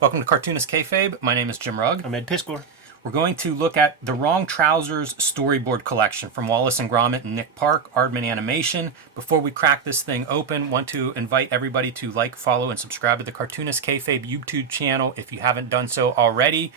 Welcome to Cartoonist Kayfabe. My name is Jim Rugg. I'm Ed Piscor. We're going to look at the Wrong Trousers storyboard collection from Wallace and Gromit and Nick Park, Aardman Animation. Before we crack this thing open, want to invite everybody to like, follow, and subscribe to the Cartoonist Kayfabe YouTube channel if you haven't done so already.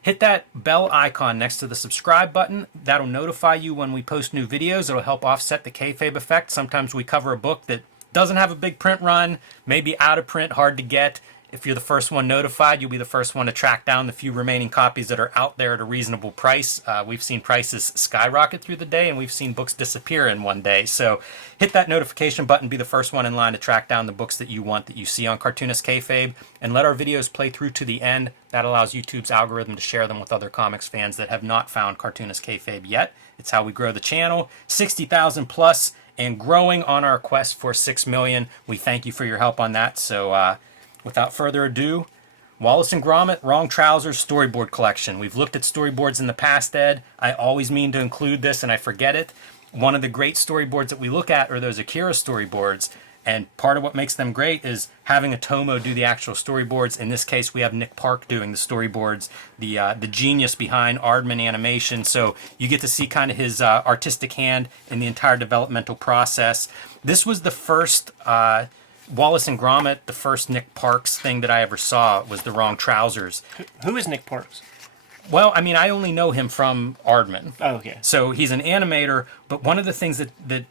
Hit that bell icon next to the subscribe button. That'll notify you when we post new videos. It'll help offset the kayfabe effect. Sometimes we cover a book that doesn't have a big print run, maybe out of print, hard to get. If you're the first one notified, you'll be the first one to track down the few remaining copies that are out there at a reasonable price. We've seen prices skyrocket through the day, and we've seen books disappear in one day. So hit that notification button, be the first one in line to track down the books that you want that you see on Cartoonist Kayfabe, and let our videos play through to the end. That allows YouTube's algorithm to share them with other comics fans that have not found Cartoonist Kayfabe yet. It's how we grow the channel. 60,000 plus and growing on our quest for 6 million. We thank you for your help on that. So, without further ado, Wallace and Gromit, Wrong Trousers Storyboard Collection. We've looked at storyboards in the past, Ed. I always mean to include this and I forget it. One of the great storyboards that we look at are those Akira storyboards. And part of what makes them great is having a Tomo do the actual storyboards. In this case, we have Nick Park doing the storyboards, the genius behind Aardman Animation. So you get to see kind of his artistic hand in the entire developmental process. This was the first Wallace and Gromit, the first Nick Parks thing that I ever saw was the Wrong Trousers. Who is Nick Parks? Well, I mean, I only know him from Aardman. Oh, okay. So he's an animator, but one of the things that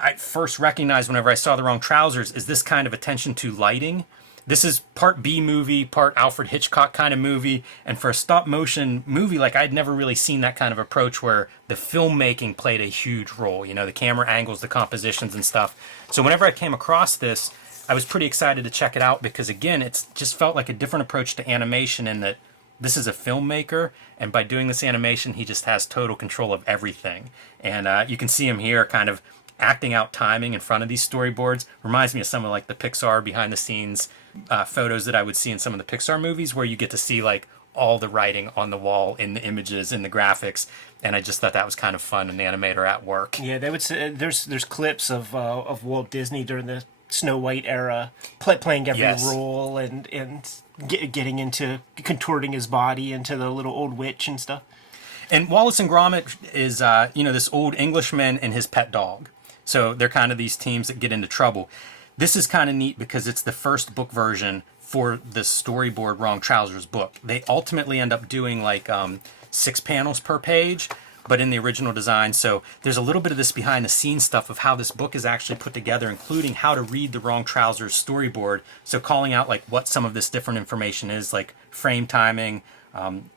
I first recognized whenever I saw the Wrong Trousers is this kind of attention to lighting. This is part B movie, part Alfred Hitchcock kind of movie, and for a stop motion movie, like I'd never really seen that kind of approach where the filmmaking played a huge role, you know, the camera angles, the compositions and stuff. So whenever I came across this, I was pretty excited to check it out because, again, it's just felt like a different approach to animation in that this is a filmmaker, and by doing this animation, he just has total control of everything. And you can see him here kind of acting out timing in front of these storyboards. Reminds me of some of like the Pixar behind-the-scenes photos that I would see in some of the Pixar movies where you get to see like all the writing on the wall in the images, in the graphics. And I just thought that was kind of fun, an animator at work. Yeah, they would say, there's clips of Walt Disney during the Snow White era, playing every role and getting into contorting his body into the little old witch and stuff. And Wallace and Gromit is, this old Englishman and his pet dog. So they're kind of these teams that get into trouble. This is kind of neat because it's the first book version for the storyboard Wrong Trousers book. They ultimately end up doing like 6 panels per page, but in the original design. So there's a little bit of this behind the scenes stuff of how this book is actually put together, including how to read the Wrong Trousers storyboard. So calling out like what some of this different information is, like frame timing,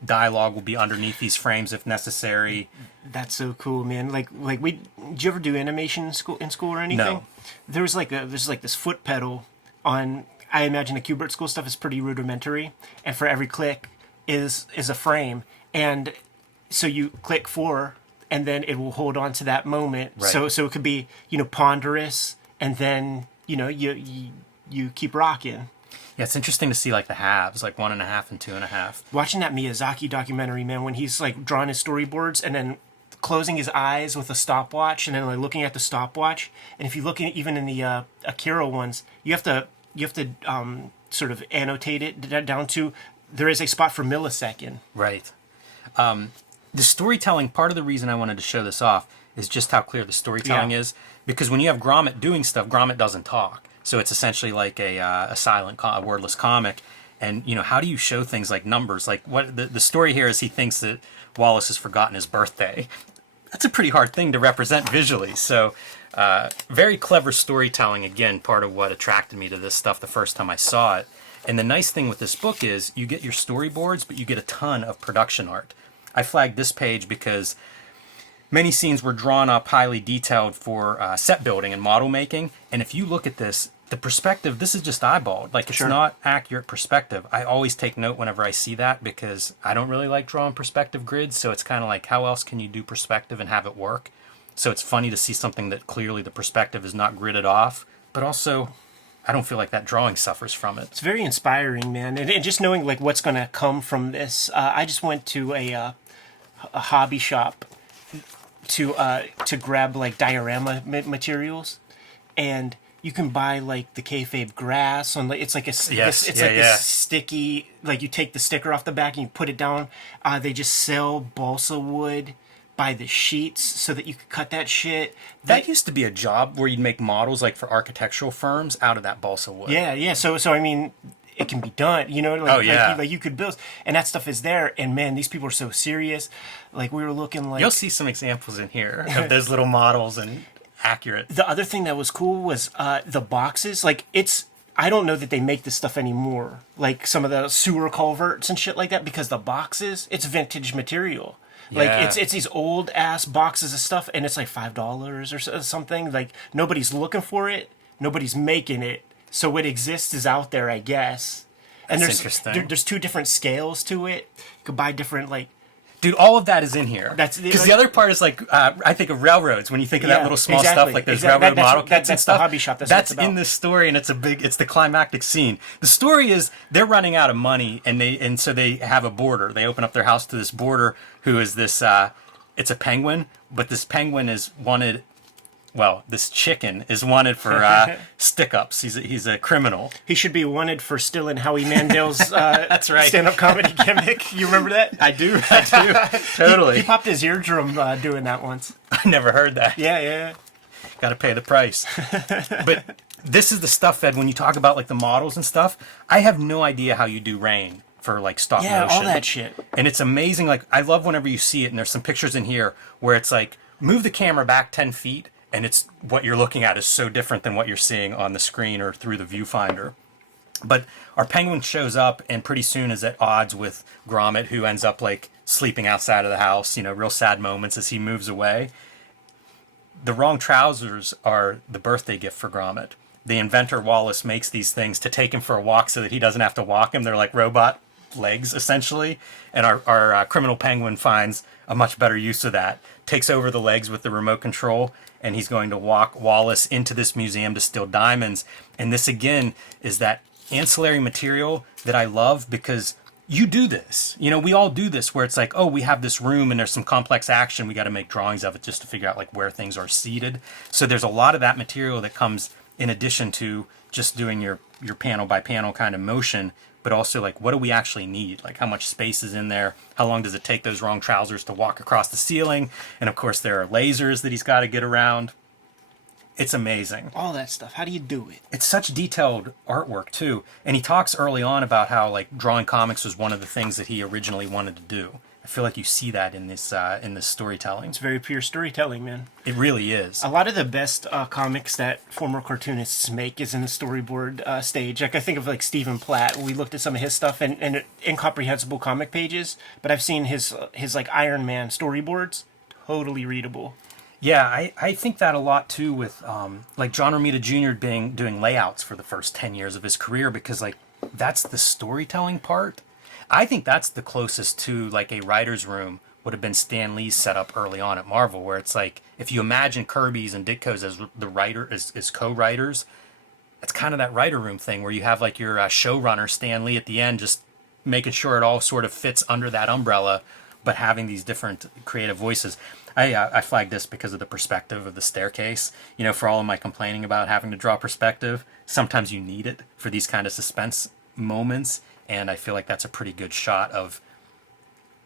dialogue will be underneath these frames if necessary. That's so cool, man. Like did you ever do animation in school or anything? No. There's like this foot pedal on, I imagine the Kubert school stuff is pretty rudimentary, and for every click is a frame, and so you click 4, and then it will hold on to that moment. Right. So it could be, ponderous, and then, you keep rocking. Yeah, it's interesting to see like the halves, like 1.5 and 2.5. Watching that Miyazaki documentary, man, when he's like drawing his storyboards and then closing his eyes with a stopwatch and then like looking at the stopwatch. And if you look at even in the Akira ones, you have to sort of annotate it down to, there is a spot for millisecond. Right. The storytelling, part of the reason I wanted to show this off is just how clear the storytelling is. Because when you have Gromit doing stuff, Gromit doesn't talk. So it's essentially like a silent, a wordless comic. And, how do you show things like numbers? Like what the story here is he thinks that Wallace has forgotten his birthday. That's a pretty hard thing to represent visually. So very clever storytelling, again, part of what attracted me to this stuff the first time I saw it. And the nice thing with this book is you get your storyboards, but you get a ton of production art. I flagged this page because many scenes were drawn up highly detailed for set building and model making. And if you look at this, the perspective, this is just eyeballed. Like, it's not accurate perspective. I always take note whenever I see that because I don't really like drawing perspective grids. So it's kind of like, how else can you do perspective and have it work? So it's funny to see something that clearly the perspective is not gridded off. But also, I don't feel like that drawing suffers from it. It's very inspiring, man. And just knowing like what's going to come from this. I just went to a hobby shop to grab like diorama materials, and you can buy like the Kayfabe grass on like it's like a Yes, it's yeah, like yeah. this sticky, like you take the sticker off the back and you put it down. They just sell balsa wood by the sheets so that you could cut that shit. That used to be a job where you'd make models like for architectural firms out of that balsa wood. Yeah. So I mean, it can be done. You know, like, Oh, yeah. like you could build, and that stuff is there. And man, these people are so serious. Like we were looking like You'll see some examples in here of those little models and accurate. the other thing that was cool was the boxes. Like it's. I don't know that they make this stuff anymore. Like some of the sewer culverts and shit like that, because the boxes, it's vintage material. Like Yeah. it's these old ass boxes of stuff, and it's like $5 or something. Like nobody's looking for it, nobody's making it, so it exists is out there, I guess. And That's there's interesting. there's two different scales to it. You could buy different like. Dude, all of that is in here. That's- because the other part is like I think of railroads when you think of that Yeah, little small exactly. stuff like those Exactly. railroad That's- model kits and that's the stuff. hobby shop. That's what it's in about. this story, and it's the climactic scene. The story is they're running out of money, and so they have a boarder. They open up their house to this boarder who is this. It's a penguin, but this penguin is wanted. Well, this chicken is wanted for stick-ups. He's a criminal. He should be wanted for stealing Howie Mandel's That's right. stand-up comedy gimmick. You remember that? I do. Totally. He popped his eardrum doing that once. I never heard that. Yeah. Got to pay the price. But this is the stuff, Ed, when you talk about like the models and stuff, I have no idea how you do rain for like stop Yeah, motion. all that shit. And it's amazing. Like, I love whenever you see it, and there's some pictures in here where it's like, move the camera back 10 feet, and it's what you're looking at is so different than what you're seeing on the screen or through the viewfinder. But our penguin shows up and pretty soon is at odds with Gromit, who ends up like sleeping outside of the house, real sad moments as he moves away. The wrong trousers are the birthday gift for Gromit. The inventor Wallace makes these things to take him for a walk so that he doesn't have to walk him. They're like robot legs, essentially. And our criminal penguin finds a much better use of that. Takes over the legs with the remote control, and he's going to walk Wallace into this museum to steal diamonds. And this, again, is that ancillary material that I love because you do this. We all do this where it's like, oh, we have this room and there's some complex action. We got to make drawings of it just to figure out like where things are seated. So there's a lot of that material that comes in addition to just doing your panel by panel kind of motion, but also like, what do we actually need? Like, how much space is in there? How long does it take those wrong trousers to walk across the ceiling? And of course, there are lasers that he's got to get around. It's amazing. All that stuff. How do you do it? It's such detailed artwork too. And he talks early on about how like drawing comics was one of the things that he originally wanted to do. I feel like you see that in this storytelling. It's very pure storytelling, man. It really is. A lot of the best comics that former cartoonists make is in the storyboard stage. Like I think of like Stephen Platt. We looked at some of his stuff and incomprehensible comic pages, but I've seen his like Iron Man storyboards. Totally readable. Yeah, I think that a lot too with like John Romita Jr. doing layouts for the first 10 years of his career, because like that's the storytelling part. I think that's the closest to like a writer's room would have been Stan Lee's setup early on at Marvel, where it's like if you imagine Kirby's and Ditko's as the writer as co-writers, it's kind of that writer room thing where you have like your showrunner Stan Lee at the end just making sure it all sort of fits under that umbrella, but having these different creative voices. I flagged this because of the perspective of the staircase. For all of my complaining about having to draw perspective, sometimes you need it for these kind of suspense moments, and I feel like that's a pretty good shot of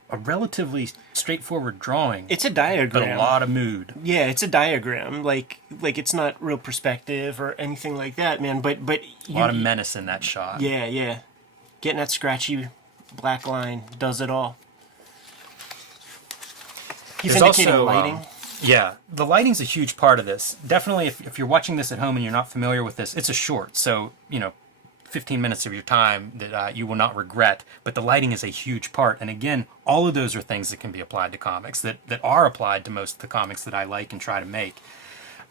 a relatively straightforward drawing. It's a diagram. But a lot of mood. Yeah, it's a diagram. Like it's not real perspective or anything like that, man. But A lot of menace in that shot. Yeah. Getting that scratchy black line does it all. He's There's indicating also, lighting. Yeah, the lighting's a huge part of this. Definitely, if you're watching this at home and you're not familiar with this, it's a short, so 15 minutes of your time that you will not regret. But the lighting is a huge part, and again, all of those are things that can be applied to comics that are applied to most of the comics that I like and try to make.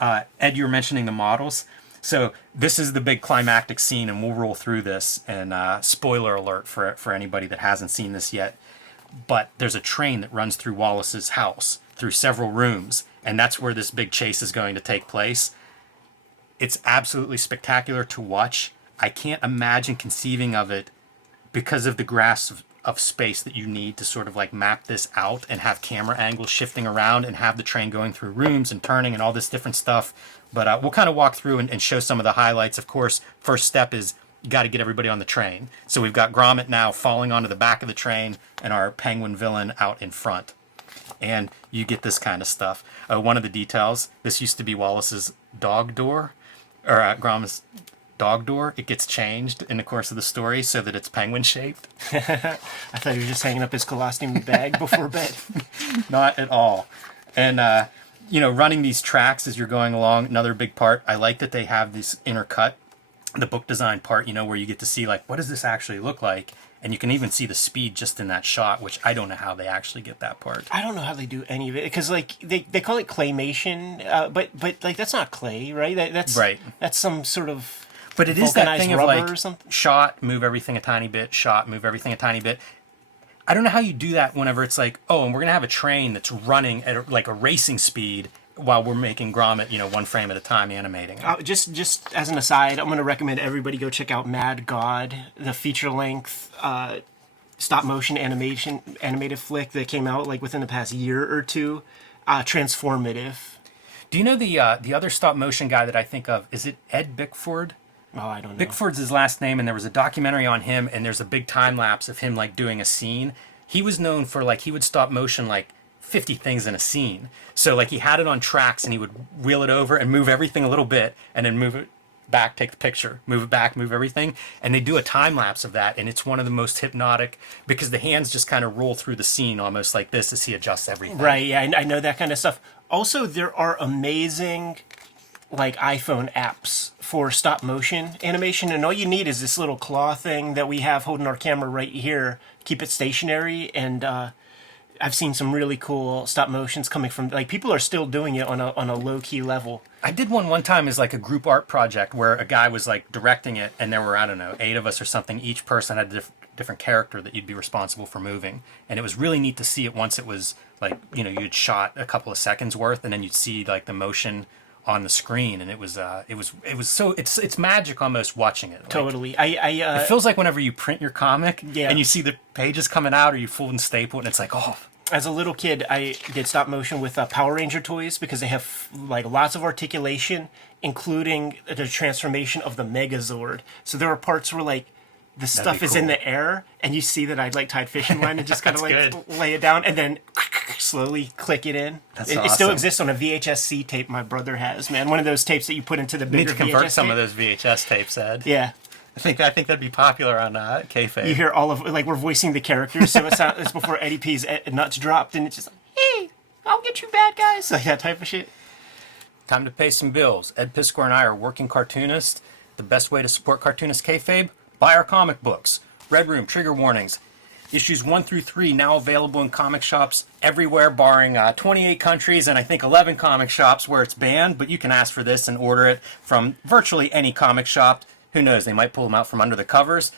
Ed, you were mentioning the models. So this is the big climactic scene, and we'll roll through this. And spoiler alert for anybody that hasn't seen this yet. But there's a train that runs through Wallace's house, through several rooms, and that's where this big chase is going to take place. It's absolutely spectacular to watch. I can't imagine conceiving of it because of the grasp of space that you need to sort of like map this out and have camera angles shifting around and have the train going through rooms and turning and all this different stuff. But we'll kind of walk through and show some of the highlights. Of course, first step is you got to get everybody on the train. So we've got Gromit now falling onto the back of the train and our penguin villain out in front. And you get this kind of stuff. One of the details, this used to be Wallace's dog door, or Gromit's dog door. It gets changed in the course of the story so that it's penguin shaped. I thought he was just hanging up his colostomy bag before bed. Not at all. And, running these tracks as you're going along, another big part. I like that they have this intercut, the book design part, where you get to see, like, what does this actually look like? And you can even see the speed just in that shot, which I don't know how they actually get that part. I don't know how they do any of it, because, like, they call it claymation, but like, that's not clay, right? That's right. That's some sort of but it is that thing of, like, or something? Shot, move everything a tiny bit, shot, move everything a tiny bit. I don't know how you do that whenever it's like, oh, and we're going to have a train that's running at, like, a racing speed while we're making Gromit, one frame at a time animating. Just as an aside, I'm going to recommend everybody go check out Mad God, the feature-length stop motion animated flick that came out like within the past year or two. Transformative. Do you know the other stop motion guy that I think of? Is it Ed Bickford? Oh, I don't know. Bickford's his last name, and there was a documentary on him, and there's a big time lapse of him like doing a scene. He was known for, like, he would stop motion like 50 things in a scene. So, like, he had it on tracks and he would wheel it over and move everything a little bit and then move it back, take the picture, move it back, move everything. And they do a time lapse of that, and it's one of the most hypnotic because the hands just kind of roll through the scene almost like this as he adjusts everything. Right, yeah, I know that kind of stuff. Also, there are amazing, like, iPhone apps for stop motion animation, and all you need is this little claw thing that we have holding our camera right here. Keep it stationary, and I've seen some really cool stop motions coming from, like, people are still doing it on a low-key level. I did one time as like a group art project where a guy was like directing it, and there were, I don't know, 8 of us or something. Each person had a different character that you'd be responsible for moving, and it was really neat to see it once it was like, you'd shot a couple of seconds worth, and then you'd see like the motion on the screen, and it was so it's magic almost watching it. Like, Totally. it feels like whenever you print your comic, Yeah. and you see the pages coming out, or you fold and staple it, and it's like, oh. As a little kid, I did stop motion with Power Ranger toys because they have like lots of articulation, including the transformation of the Megazord. So there are parts where like the stuff is in the air, and you see that I like tied fishing line and just kind of like good. lay it down and then slowly click it in. That's It still awesome. exists on a VHS-C tape my brother has, man. One of those tapes that you put into the Need bigger to convert VHS some tape. of those VHS tapes, Ed. Yeah. I think that'd be popular on Kayfabe. You hear all of, like, we're voicing the characters, so it's before Eddie P's nuts dropped, and it's just like, hey, I'll get you bad guys, like that type of shit. Time to pay some bills. Ed Piskor and I are working cartoonists. The best way to support Cartoonist Kayfabe? Buy our comic books. Red Room, Trigger Warnings. Issues 1 through 3 now available in comic shops everywhere, barring 28 countries and I think 11 comic shops where it's banned, but you can ask for this and order it from virtually any comic shop. Who knows, they might pull them out from under the covers.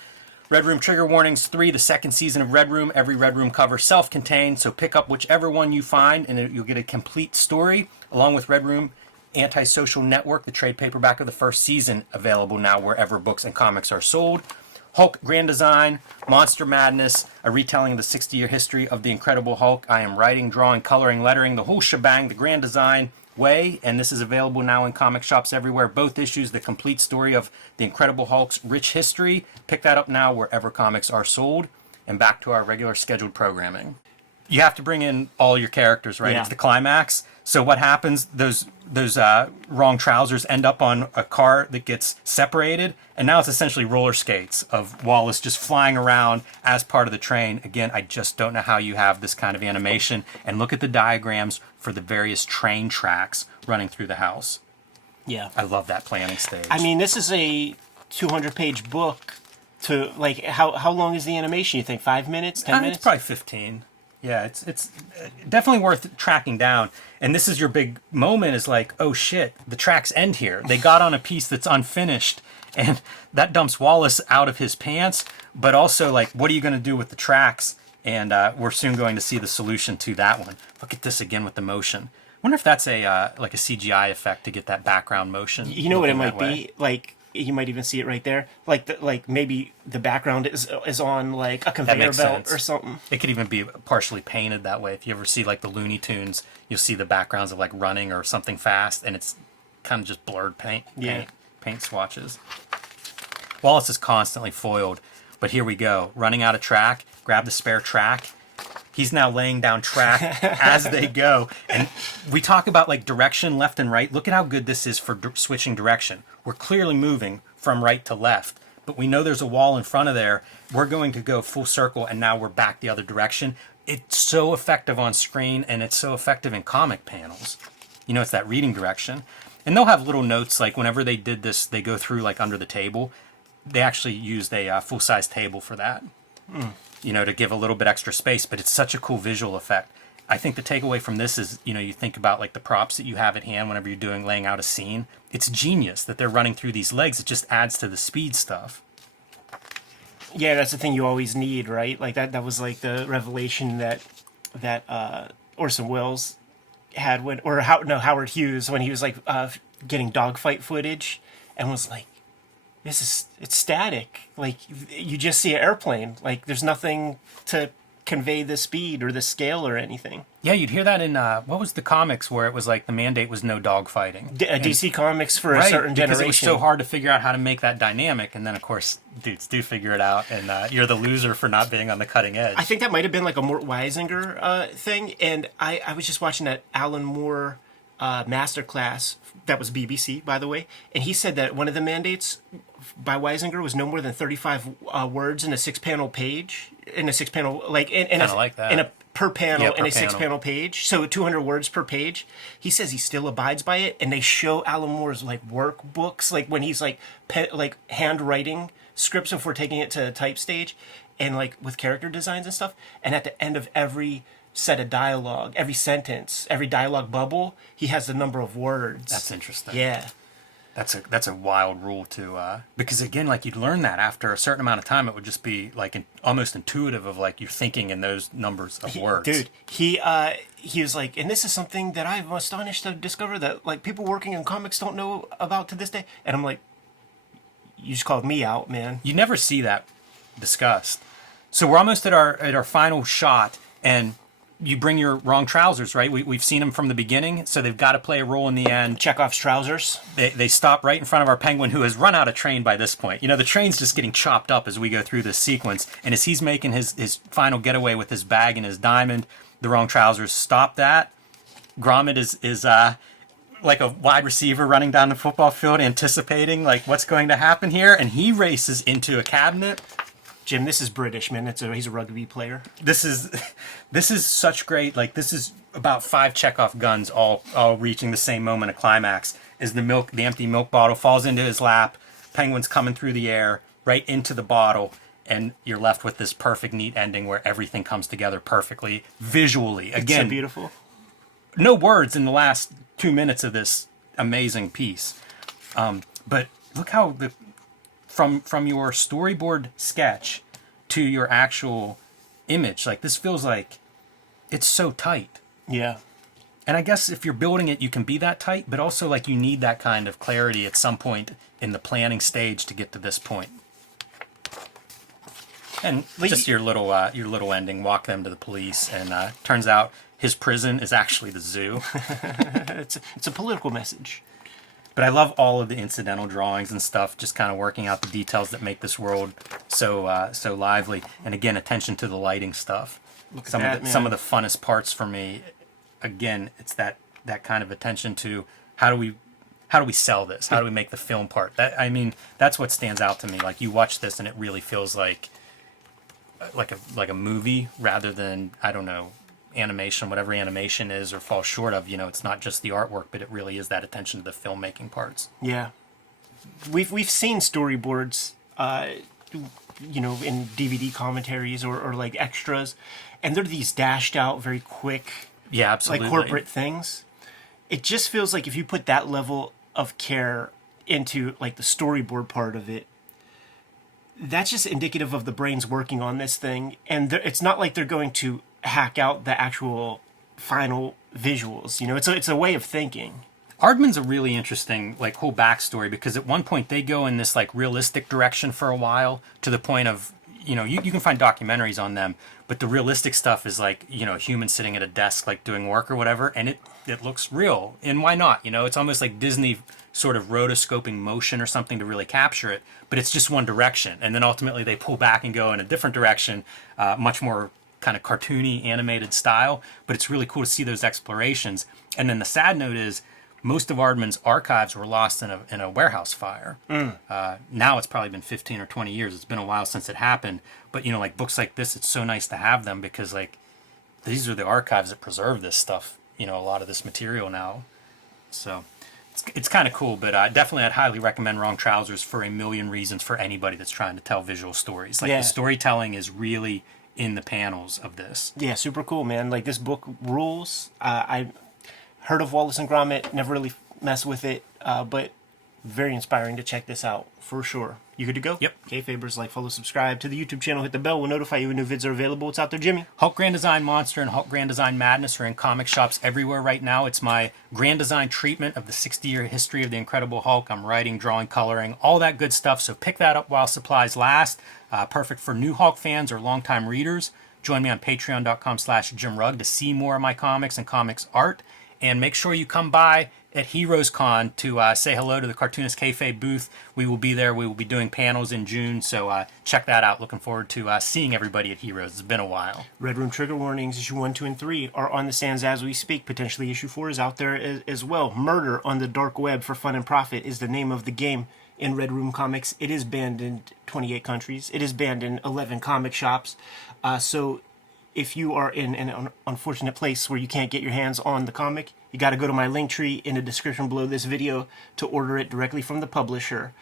Red Room Trigger Warnings 3, the second season of Red Room. Every Red Room cover self-contained, so pick up whichever one you find and you'll get a complete story, along with Red Room Antisocial Network, the trade paperback of the first season, available now wherever books and comics are sold. Hulk Grand Design, Monster Madness, a retelling of the 60-year history of the Incredible Hulk. I am writing, drawing, coloring, lettering, the whole shebang, the Grand Design way, and this is available now in comic shops everywhere. Both issues, the complete story of the Incredible Hulk's rich history. Pick that up now wherever comics are sold. And back to our regular scheduled programming. You have to bring in all your characters, right? Yeah. It's the climax. So what happens? Those wrong trousers end up on a car that gets separated, and now it's essentially roller skates of Wallace just flying around as part of the train. Again, I just don't know how you have this kind of animation. And look at the diagrams for the various train tracks running through the house. Yeah. I love that planning stage. I mean, this is a 200-page book. To like, how long is the animation? You think 5 minutes, 10 minutes? It's probably 15. Yeah, it's definitely worth tracking down. And this is your big moment, is like, oh shit, the tracks end here. They got on a piece that's unfinished, and that dumps Wallace out of his pants. But also, like, what are you going to do with the tracks? And we're soon going to see the solution to that one. Look at this again with the motion. I wonder if that's a like a CGI effect to get that background motion. You know what it looking might that way. be? Like, you might even see it right there. Like maybe the background is on like a conveyor makes belt sense. or something. It could even be partially painted that way. If you ever see like the Looney Tunes, you'll see the backgrounds of like running or something fast, and it's kind of just blurred paint swatches. Wallace is constantly foiled, but here we go. Running out of track, grab the spare track. He's now laying down track as they go. And we talk about like direction, left and right. Look at how good this is for switching direction. We're clearly moving from right to left, but we know there's a wall in front of there. We're going to go full circle, and now we're back the other direction. It's so effective on screen, and it's so effective in comic panels. You know, it's that reading direction. And they'll have little notes, like whenever they did this, they go through like under the table. They actually used a full-size table for that, you know, to give a little bit extra space, but it's such a cool visual effect. I think the takeaway from this is, you know, you think about like the props that you have at hand whenever you're laying out a scene. It's genius that they're running through these legs. It just adds to the speed stuff. Yeah, that's the thing you always need, right? Like that was like the revelation that Orson Welles had Howard Hughes when he was like getting dogfight footage and was like, it's static. Like you just see an airplane. Like there's nothing to convey the speed or the scale or anything. Yeah, you'd hear that in what was the comics where it was like the mandate was no dogfighting. DC Comics for a certain generation. Because it was so hard to figure out how to make that dynamic, and then of course dudes do figure it out, and you're the loser for not being on the cutting edge. I think that might have been like a Mort Weisinger thing, and I was just watching that Alan Moore masterclass. That was BBC, by the way, and he said that one of the mandates by Weisinger was no more than 35 words in a six-panel page. In a six-panel, like in a per panel in a six-panel page, so 200 words per page. He says he still abides by it, and they show Alan Moore's like workbooks, like when he's like handwriting scripts before taking it to type stage, and like with character designs and stuff. And at the end of every set of dialogue, every sentence, every dialogue bubble, he has the number of words. That's interesting. Yeah. That's a wild rule to because again, like you'd learn that after a certain amount of time, it would just be like almost intuitive of like you're thinking in those numbers of words. Dude, he was like, and this is something that I'm astonished to discover that like people working in comics don't know about to this day. And I'm like, you just called me out, man. You never see that discussed. So we're almost at our final shot, and you bring your wrong trousers, right? We've seen them from the beginning, so they've got to play a role in the end. Chekhov's trousers. They stop right in front of our penguin, who has run out of train by this point. You know, the train's just getting chopped up as we go through this sequence. And as he's making his final getaway with his bag and his diamond, the wrong trousers stop that. Gromit is like a wide receiver running down the football field, anticipating like what's going to happen here, and he races into a cabinet. Jim, this is British, man. He's a rugby player. This is such great. Like this is about 5 Chekhov guns all reaching the same moment of climax. As the empty milk bottle falls into his lap, penguin's coming through the air right into the bottle, and you're left with this perfect, neat ending where everything comes together perfectly visually. Again, it's so beautiful. No words in the last 2 minutes of this amazing piece, but look how from your storyboard sketch to your actual image, like this feels like it's so tight. Yeah. And I guess if you're building it, you can be that tight, but also like you need that kind of clarity at some point in the planning stage to get to this point. And just your little ending, walk them to the police, and turns out his prison is actually the zoo. It's a political message. But I love all of the incidental drawings and stuff, just kind of working out the details that make this world so lively. And again, attention to the lighting stuff. Some of the funnest parts for me, again, it's that kind of attention to how do we sell this? How do we make the film part? That's what stands out to me. Like you watch this and it really feels like a movie rather than, I don't know, animation, whatever animation is or falls short of. You know, it's not just the artwork, but it really is that attention to the filmmaking parts. Yeah, we've seen storyboards, you know, in DVD commentaries or like extras, and they're these dashed out, very quick, yeah, absolutely, like corporate things. It just feels like if you put that level of care into like the storyboard part of it, that's just indicative of the brains working on this thing, and it's not like they're going to hack out the actual final visuals. You know, it's a way of thinking. Aardman's a really interesting like whole backstory because at one point they go in this like realistic direction for a while to the point of you can find documentaries on them, but the realistic stuff is like a human sitting at a desk like doing work or whatever, and it looks real. And why not? It's almost like Disney sort of rotoscoping motion or something to really capture it, but it's just one direction, and then ultimately they pull back and go in a different direction, much more kind of cartoony animated style. But it's really cool to see those explorations. And then the sad note is most of Aardman's archives were lost in a warehouse fire. Now it's probably been 15 or 20 years. It's been a while since it happened. But, like books like this, it's so nice to have them because, like, these are the archives that preserve this stuff, a lot of this material now. So it's kind of cool. But definitely I'd highly recommend Wrong Trousers for a million reasons for anybody that's trying to tell visual stories. Like, the storytelling is really in the panels of this. Yeah, super cool, man. Like, this book rules. I heard of Wallace and Gromit, never really messed with it, but very inspiring to check this out, for sure. You good to go? Yep. Kayfabers, like, follow, subscribe to the YouTube channel, hit the bell, we'll notify you when new vids are available. It's out there, Jimmy. Hulk Grand Design Monster and Hulk Grand Design Madness are in comic shops everywhere right now. It's my Grand Design treatment of the 60-year history of the Incredible Hulk. I'm writing, drawing, coloring, all that good stuff, so pick that up while supplies last. Perfect for new Hulk fans or longtime readers. Join me on patreon.com/JimRugg to see more of my comics and comics art. And make sure you come by at Heroes Con to say hello to the Cartoonist Kayfabe booth. We will be there. We will be doing panels in June, so check that out. Looking forward to seeing everybody at Heroes. It's been a while. Red Room Trigger Warnings, issue 1, 2, and 3 are on the stands as we speak. Potentially issue 4 is out there as well. Murder on the Dark Web for Fun and Profit is the name of the game in Red Room Comics. It is banned in 28 countries. It is banned in 11 comic shops. So if you are in an unfortunate place where you can't get your hands on the comic, you got to go to my link tree in the description below this video to order it directly from the publisher.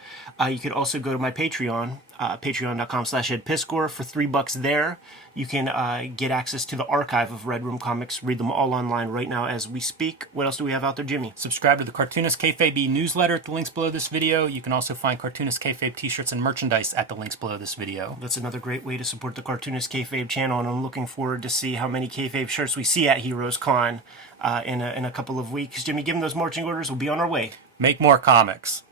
You could also go to my Patreon, patreon.com/edpiscor. For $3 there, you can get access to the archive of Red Room Comics. Read them all online right now as we speak. What else do we have out there, Jimmy? Subscribe to the Cartoonist Kayfabe newsletter at the links below this video. You can also find Cartoonist Kayfabe t-shirts and merchandise at the links below this video. That's another great way to support the Cartoonist Kayfabe channel, and I'm looking forward to see how many Kayfabe shirts we see at Heroes Con in a couple of weeks. Jimmy, give them those marching orders. We'll be on our way. Make more comics.